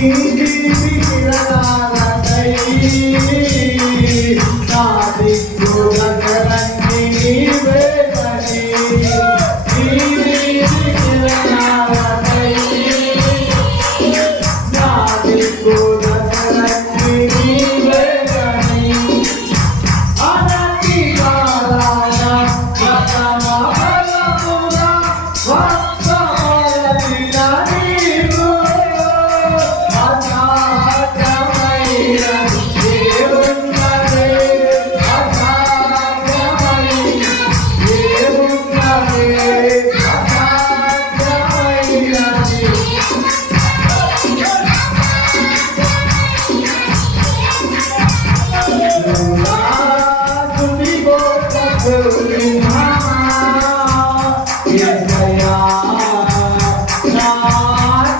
You.